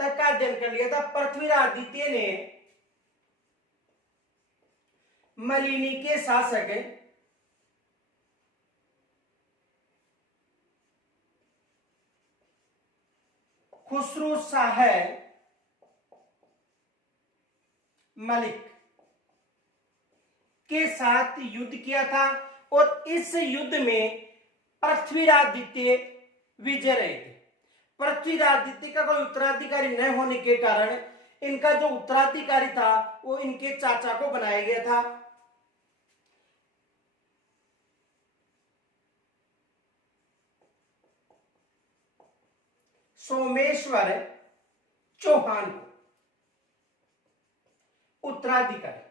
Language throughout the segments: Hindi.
तक का अध्ययन कर लिया था। पृथ्वीराज द्वितीय ने मलिनी के शासक खुसरो शाह मलिक के साथ युद्ध किया था और इस युद्ध में पृथ्वीराज द्वितीय विजय रहे थे। पृथ्वीराज द्वितीय का कोई उत्तराधिकारी न होने के कारण इनका जो उत्तराधिकारी था वो इनके चाचा को बनाया गया था। सोमेश्वर चौहान को उत्तराधिकारी।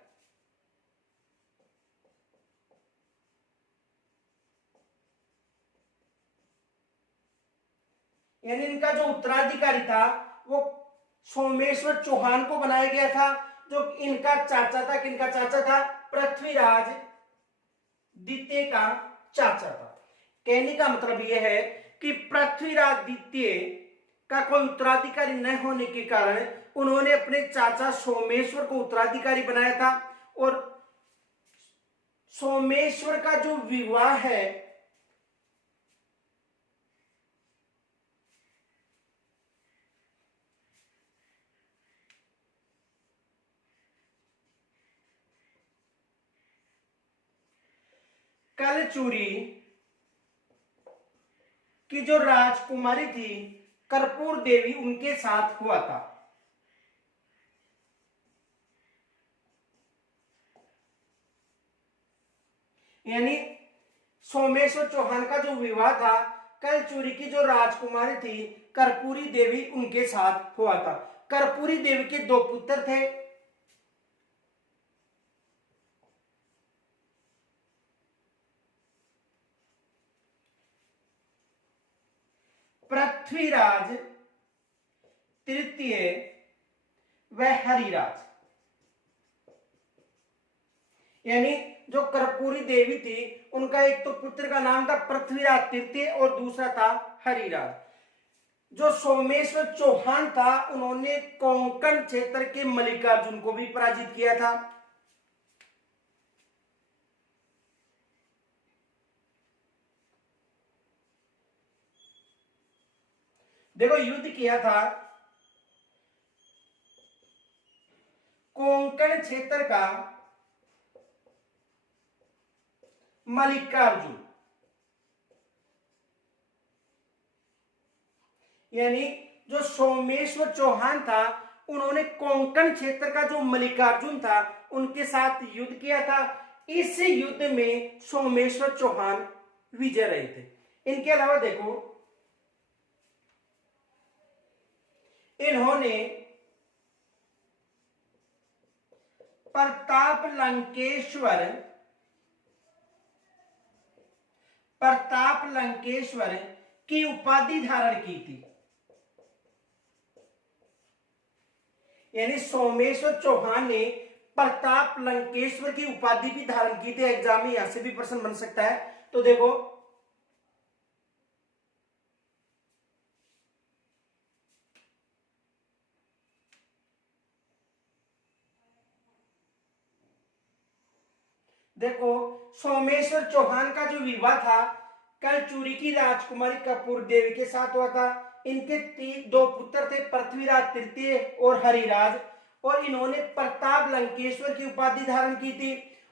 यानी इनका जो उत्तराधिकारी था वो सोमेश्वर चौहान को बनाया गया था, जो इनका चाचा था। किनका चाचा था? पृथ्वीराज द्वितीय का चाचा था। कहने का मतलब यह है कि पृथ्वीराज द्वितीय का कोई उत्तराधिकारी न होने के कारण उन्होंने अपने चाचा सोमेश्वर को उत्तराधिकारी बनाया था। और सोमेश्वर का जो विवाह है कलचूरी की जो राजकुमारी थी कर्पूर देवी उनके साथ हुआ था। यानी सोमेश्वर चौहान का जो विवाह था कलचूरी की जो राजकुमारी थी कर्पूरी देवी उनके साथ हुआ था। कर्पूरी देवी के दो पुत्र थे। पृथ्वीराज तृतीय व हरिराज। यानी जो कर्पूरी देवी थी उनका एक तो पुत्र का नाम था पृथ्वीराज तृतीय और दूसरा था हरिराज। जो सोमेश्वर चौहान था उन्होंने कोंकण क्षेत्र के मल्लिकार्जुन को भी पराजित किया था। देखो युद्ध किया था कोंकण क्षेत्र का मल्लिकार्जुन। यानी जो सोमेश्वर चौहान था उन्होंने कोंकण क्षेत्र का जो मल्लिकार्जुन था उनके साथ युद्ध किया था। इस युद्ध में सोमेश्वर चौहान विजय रहे थे। इनके अलावा देखो इन्होंने प्रताप लंकेश्वर की उपाधि धारण की थी। यानी सोमेश्वर चौहान ने प्रताप लंकेश्वर की उपाधि भी धारण की थी। एग्जाम में यहां से भी प्रश्न बन सकता है। तो देखो सोमेश्वर चौहान का जो विवाह था कलचूरी की राजकुमारी कपूर देवी के साथ हुआ था। इनके दो पुत्र थे पृथ्वीराज तृतीय और हरिराज, और इन्होंने प्रताप लंकेश्वर की उपाधि धारण की थी।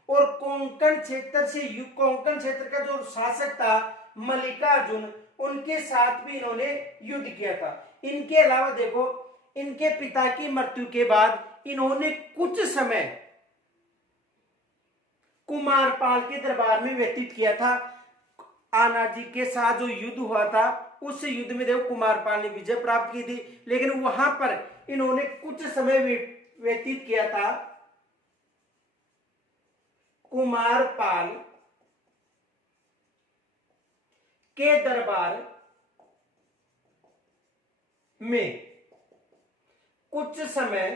और कोंकण क्षेत्र का जो शासक था मल्लिकार्जुन उनके साथ भी इन्होंने युद्ध किया था। इनके अलावा देखो इनके पिता की मृत्यु के बाद इन्होंने कुछ समय कुमारपाल के दरबार में व्यतीत किया था। आना जी के साथ जो युद्ध हुआ था उस युद्ध में देखो कुमारपाल ने विजय प्राप्त की थी, लेकिन वहां पर इन्होंने कुछ समय व्यतीत किया था कुमारपाल के दरबार में कुछ समय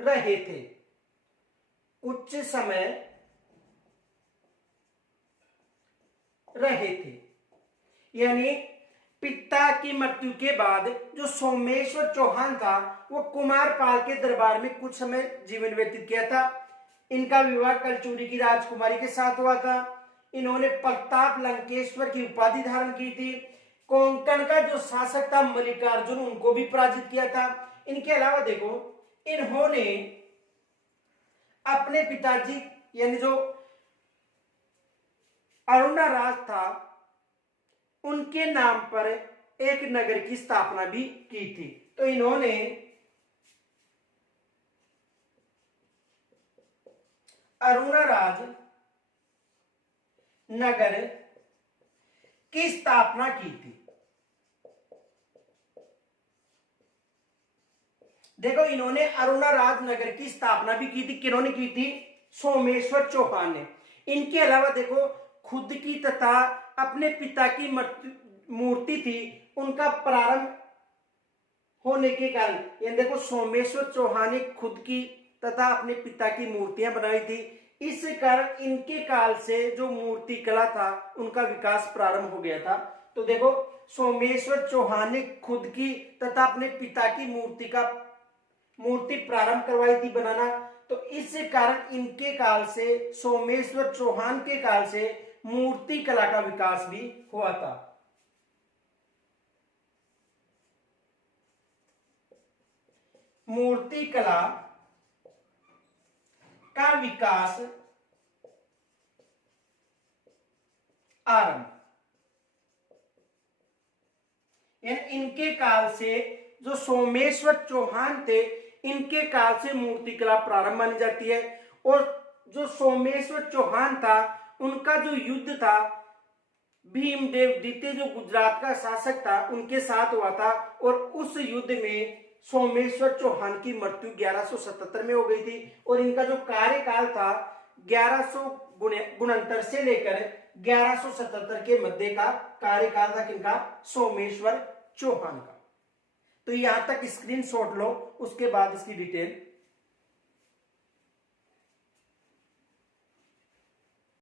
रहे थे। कुछ समय रहे थे यानी पिता की मृत्यु के बाद जो सोमेश्वर चौहान था वो कुमारपाल के दरबार में कुछ समय जीवन व्यतीत किया था। इनका विवाह कलचूरी की राजकुमारी के साथ हुआ था। इन्होंने प्रताप लंकेश्वर की उपाधि धारण की थी। कोंकण का जो शासक था मल्लिकार्जुन, उनको भी पराजित किया था। इनके अलावा देखो, इन्होंने अपने पिताजी यानी जो अरुणराज था उनके नाम पर एक नगर की स्थापना भी की थी। तो इन्होंने अरुणराज नगर की स्थापना की थी। देखो, इन्होंने अरुणराज नगर की स्थापना भी की थी। किन्होंने की थी? सोमेश्वर चौहान ने। इनके अलावा देखो, खुद की तथा अपने पिता की मूर्ति थी, उनका प्रारंभ होने के कारण, ये देखो, सोमेश्वर चौहान ने खुद की तथा अपने पिता की मूर्तियां बनाई थी। इस कारण इनके काल से जो मूर्ति कला था उनका विकास प्रारंभ हो गया था। तो देखो, सोमेश्वर चौहान ने खुद की तथा अपने पिता की मूर्ति प्रारंभ करवाई थी बनाना। तो इस कारण इनके काल से, सोमेश्वर चौहान के काल से मूर्ति कला का विकास भी हुआ था। मूर्ति कला का विकास आरंभ, यानी इनके काल से, जो सोमेश्वर चौहान थे, इनके काल से मूर्ति कला प्रारंभ मानी जाती है। और जो सोमेश्वर चौहान था, उनका जो युद्ध था भीमदेव द्वितीय, जो गुजरात का शासक था, उनके साथ हुआ था। और उस युद्ध में सोमेश्वर चौहान की मृत्यु 1177 में हो गई थी। और इनका जो कार्यकाल था 1169 से लेकर 1177 के मध्य का कार्यकाल था किनका? सोमेश्वर चौहान का। तो यहां तक स्क्रीनशॉट लो, उसके बाद इसकी डिटेल